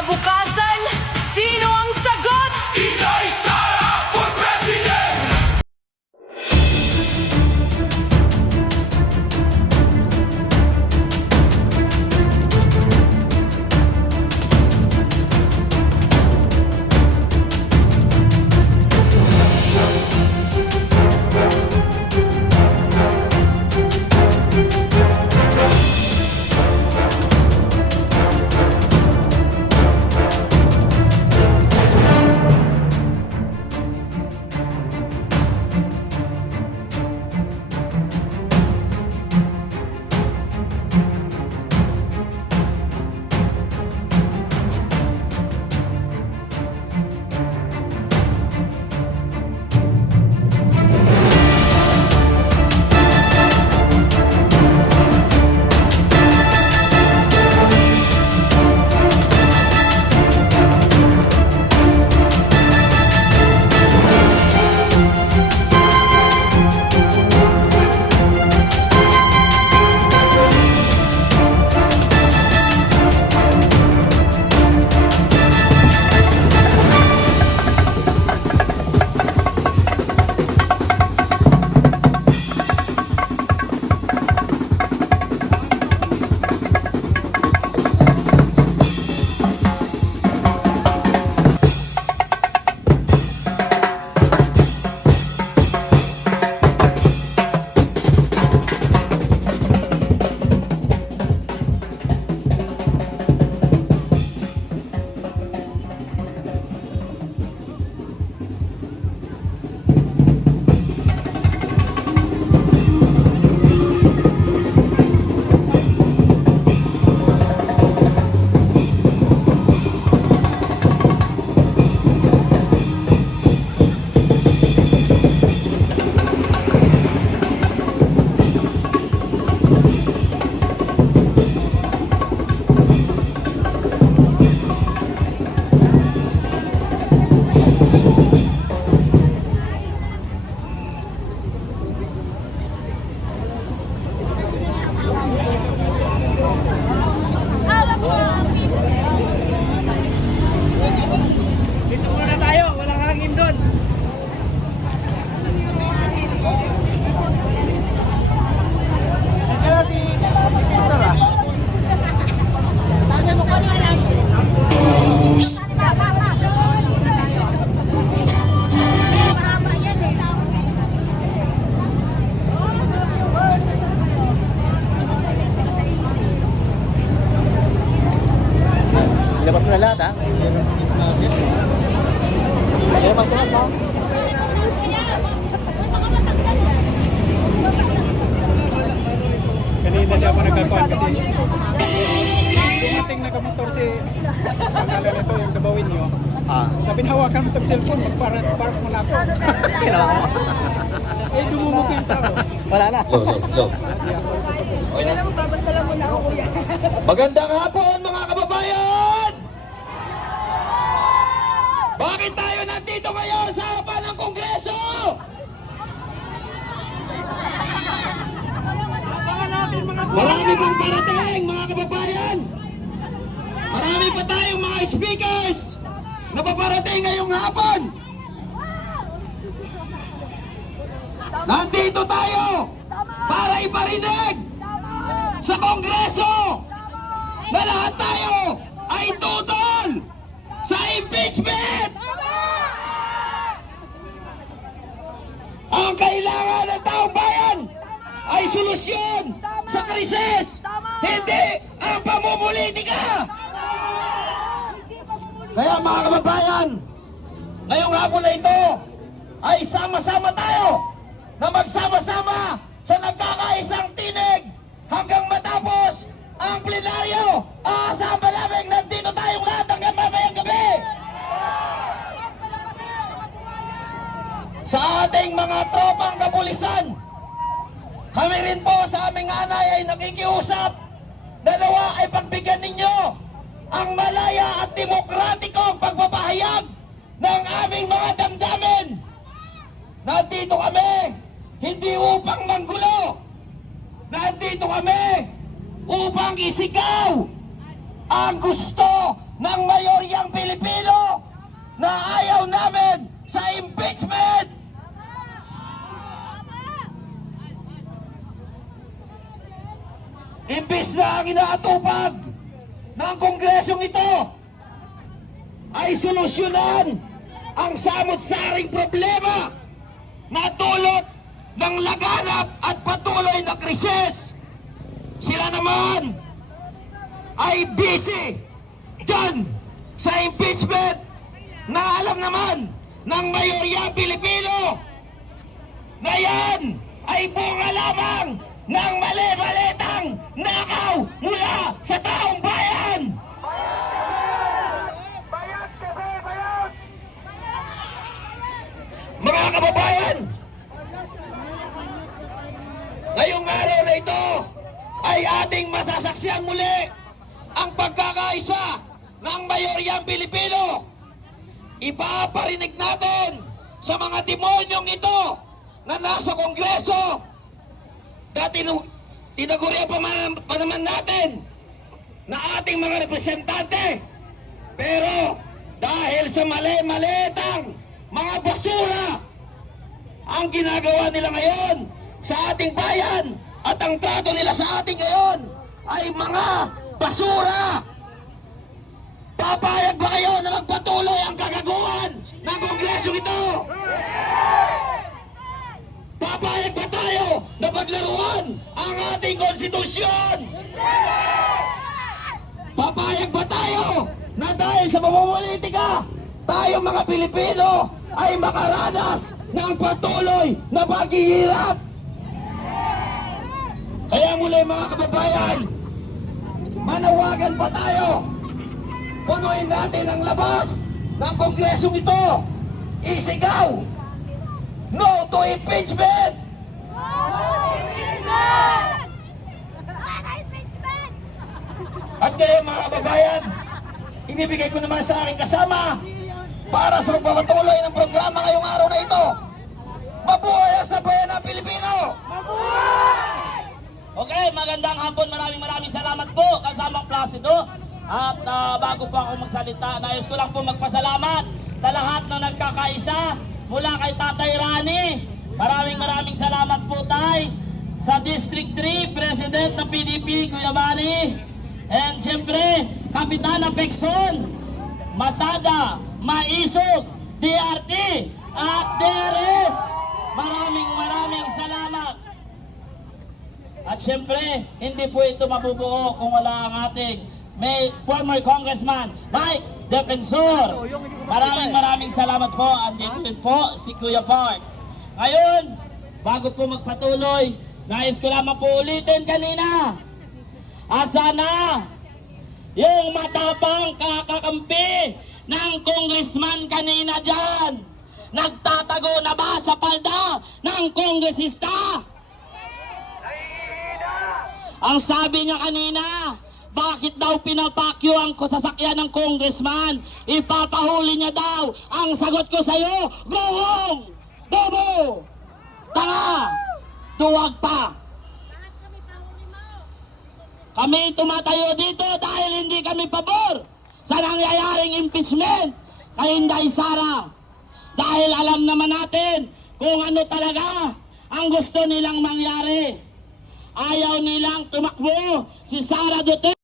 Kinabukasan, sino ang sagot? Inay Sara for President! Dito muna tayo, walang hangin doon. Kaya si Peter ah. Dapat na lahat ah. Ayo magsunod mo. Kanina di ako nagkakuan kasi dumating na kamotor si pangalan nito yung dabawin nyo. Sabi na hawakan mo itong cellphone, mag-park mo na ako. Eh, dumumog yung tao. Wala na. Yo. Magandang hapon mga kababayan! Bakit tayo nandito ngayon sa harapan ng Kongreso? Marami pang parating mga kababayan! Marami pa tayong mga speakers na paparating ngayong hapon! Nandito tayo para iparinig sa Kongreso na lahat tayo ay tutol sa impeachment! Ang kailangan ng taong bayan ay solusyon sa krisis, hindi ang pamumulitika! Kaya mga kababayan, ngayong hapon na ito ay sama-sama tayo na magsama-sama sa nagkakaisang tinig hanggang matapos ang plenaryo. Aasahan pa namin nandito tayong lahat hanggang mamayang gabi. Sa ating mga tropang kapulisan, kami rin po sa aming anay ay nakikiusap. Dalawa ay pagbigyan ninyo ang malaya at demokratikong pagpapahayag ng aming mga damdamin. Nandito kami hindi upang manggulo. Nandito kami upang isigaw ang gusto ng mayoryang Pilipino na ayaw namin sa impeachment. Imbis na ang inaatupag ng kongresong ito ay solusyonan ang samot-saring problema na dulot ng laganap at patuloy na krisis. Sila naman ay busy dyan sa impeachment na alam naman ng mayorya Pilipino na yan ay bunga lamang ng mali-malitang nakaw mula sa taong bayan. Mga kababayan, ngayong araw na ito ay ating masasaksihan muli ang pagkakaisa ng mayoryang Pilipino. Ipaparinig natin sa mga demonyong ito na nasa Kongreso na tinagurian pa naman natin na ating mga representante. Pero dahil sa mali-malitang mga basura ang ginagawa nila ngayon sa ating bayan at ang trato nila sa ating ngayon ay mga basura. Papayag ba kayo na magpatuloy ang kagaguhan ng Kongreso ito? Papayag ba tayo na paglaruan ang ating konstitusyon? Papayag ba tayo na dahil sa pamumulitika, tayong mga Pilipino ay makaranas ng patuloy na paghihirap? Kaya muli mga kababayan, manawagan pa tayo. Punuin natin ang labas ng Kongresong ito. Isigaw, no to impeachment! At kaya mga kababayan, ibibigay ko naman sa aking kasama para sa magpapatuloy ng programa ngayong araw na ito. Mabuhay ang sambayan ng Pilipino! Okay, magandang hapon. Maraming salamat po kasamang Placido. At bago po ako magsalita, nais ko lang po magpasalamat sa lahat na nagkakaisa mula kay Tatay Rani. Maraming salamat po tay sa District 3, President ng PDP, Kuya Manny. And siyempre, Kapitana Pekson, Masada, Maisog, DRT, at DRS. Maraming salamat. At siyempre, hindi po ito mabubuo kung wala ang ating former Congressman Mike Defensor. Maraming salamat po. Andito rin po si Kuya Park. Ngayon, bago po magpatuloy, nais ko lamang po ulitin kanina. Asa na yung matapang kakakampi ng congressman kanina dyan? Nagtatago na ba sa palda ng kongresista? Ang sabi niya kanina, bakit daw pinapakyo ang sasakyan ng congressman? Ipapahuli niya daw. Ang sagot ko sa'yo, go home! Bobo! Tanga! Duwag pa! Kami tumatayo dito dahil hindi kami pabor sa nangyayaring impeachment kay Inday Sara. Dahil alam naman natin kung ano talaga ang gusto nilang mangyari. Ayaw nilang tumakbo si Sara Duterte.